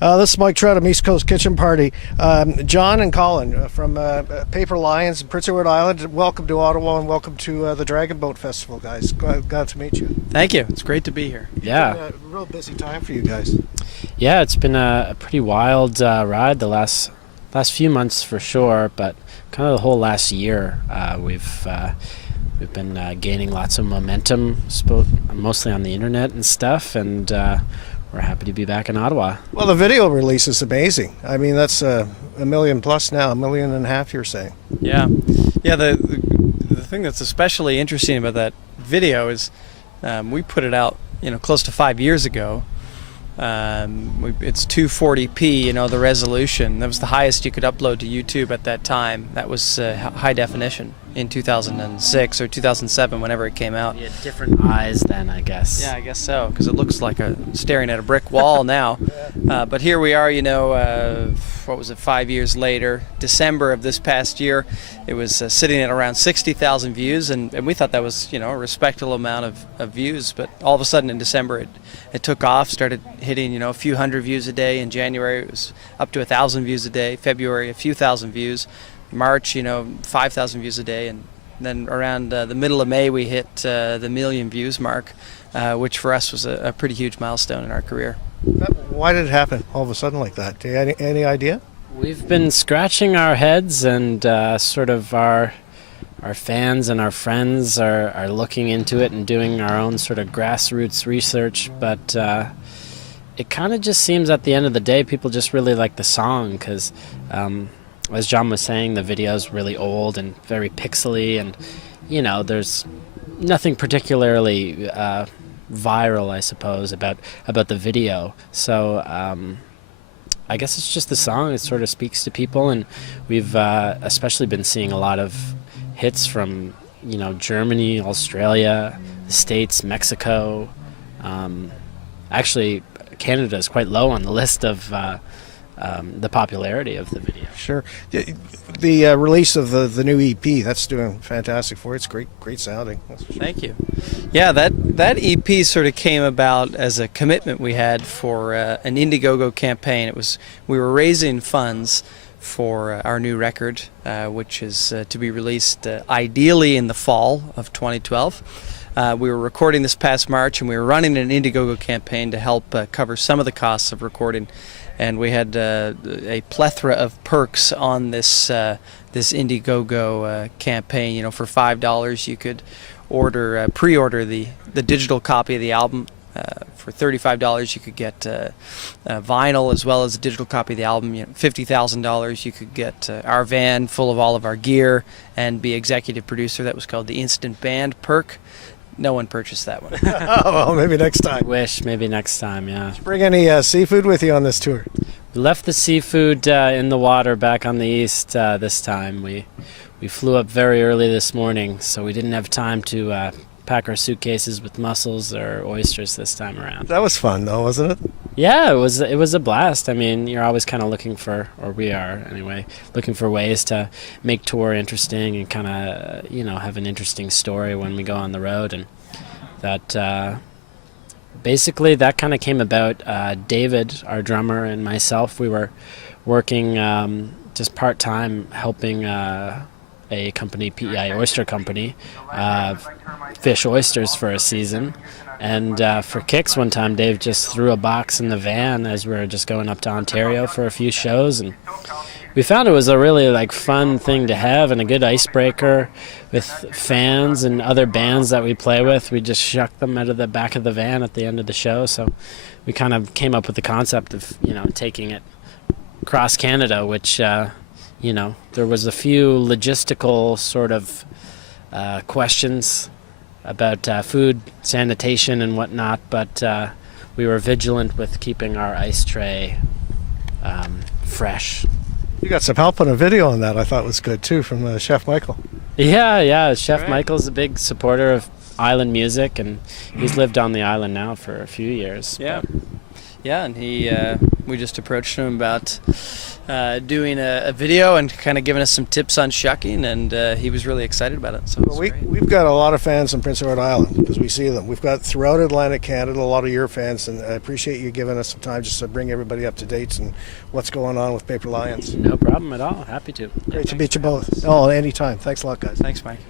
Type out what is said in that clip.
This is Mike Trout of East Coast Kitchen Party. John and Colin from Paper Lions in Prince Edward Island. Welcome to Ottawa and welcome to the Dragon Boat Festival, guys. Glad to meet you. Thank you. It's great to be here. Yeah. It's been a real busy time for you guys. Yeah, it's been a pretty wild ride the last few months for sure, but kind of the whole last year we've been gaining lots of momentum, mostly on the internet and stuff, and we're happy to be back in Ottawa. Well, the video release is amazing. I mean, that's a million plus now, 1.5 million, you're saying. Yeah. The thing that's especially interesting about that video is we put it out, close to 5 years ago. It's 240p, the resolution. That was the highest you could upload to YouTube at that time. That was high definition in 2006 or 2007, whenever it came out. You had different eyes then, I guess. Yeah, I guess so, because it looks like staring at a brick wall now. But here we are, 5 years later, December of this past year. It was sitting at around 60,000 views, and we thought that was, a respectable amount of views. But all of a sudden in December, it took off, started hitting, a few hundred views a day. In January, it was up to 1,000 views a day. February, a few thousand views. March, 5,000 views a day, and then around the middle of May we hit the 1 million views mark, which for us was a pretty huge milestone in our career. Why did it happen all of a sudden like that? Do you have any idea? We've been scratching our heads, and sort of our fans and our friends are looking into it and doing our own sort of grassroots research, but it kind of just seems at the end of the day people just really like the song, because as John was saying, the video is really old and very pixely, and there's nothing particularly viral, I suppose, about the video. So I guess it's just the song. It sort of speaks to people, and we've especially been seeing a lot of hits from Germany, Australia, the States, Mexico. Actually, Canada is quite low on the list of the popularity of the video. Sure. The release of the new EP, that's doing fantastic for you. It's great sounding. That's for sure. Thank you. Yeah, that EP sort of came about as a commitment we had for an Indiegogo campaign. We were raising funds for our new record, which is to be released ideally in the fall of 2012. We were recording this past March, and we were running an Indiegogo campaign to help cover some of the costs of recording. And we had a plethora of perks on this Indiegogo campaign. For $5 you could pre-order the digital copy of the album. For $35 you could get vinyl as well as a digital copy of the album. $50,000 you could get our van full of all of our gear and be executive producer. That was called the Instant Band perk. No one purchased that one. Oh, well, maybe next time. Wish, maybe next time, yeah. Did you bring any seafood with you on this tour? We left the seafood in the water back on the east this time. We flew up very early this morning, so we didn't have time to pack our suitcases with mussels or oysters this time around. That was fun, though, wasn't it? Yeah, it was a blast. I mean, you're always kind of looking for, or we are anyway, looking for ways to make tour interesting and kind of, have an interesting story when we go on the road. And that basically that kind of came about. David, our drummer, and myself, we were working just part-time helping a company, PEI Oyster Company, fish oysters for a season. And for kicks one time, Dave just threw a box in the van as we were just going up to Ontario for a few shows, and we found it was a really fun thing to have and a good icebreaker with fans and other bands that we play with. We just shuck them out of the back of the van at the end of the show, so we kind of came up with the concept of taking it across Canada, which there was a few logistical sort of questions about food, sanitation, and whatnot, but we were vigilant with keeping our ice tray fresh. You got some help on a video on that. I thought was good too from Chef Michael. Yeah. Chef Michael's a big supporter of island music, and he's lived on the island now for a few years. Yeah. Yeah, and we just approached him about doing a video and kind of giving us some tips on shucking, and he was really excited about it. So it was great. We've got a lot of fans in Prince Edward Island because we see them. We've got throughout Atlantic Canada a lot of your fans, and I appreciate you giving us some time just to bring everybody up to date and what's going on with Paper Lions. No problem at all. Happy to. Great to meet you both. Oh, anytime. Thanks a lot, guys. Thanks, Mike.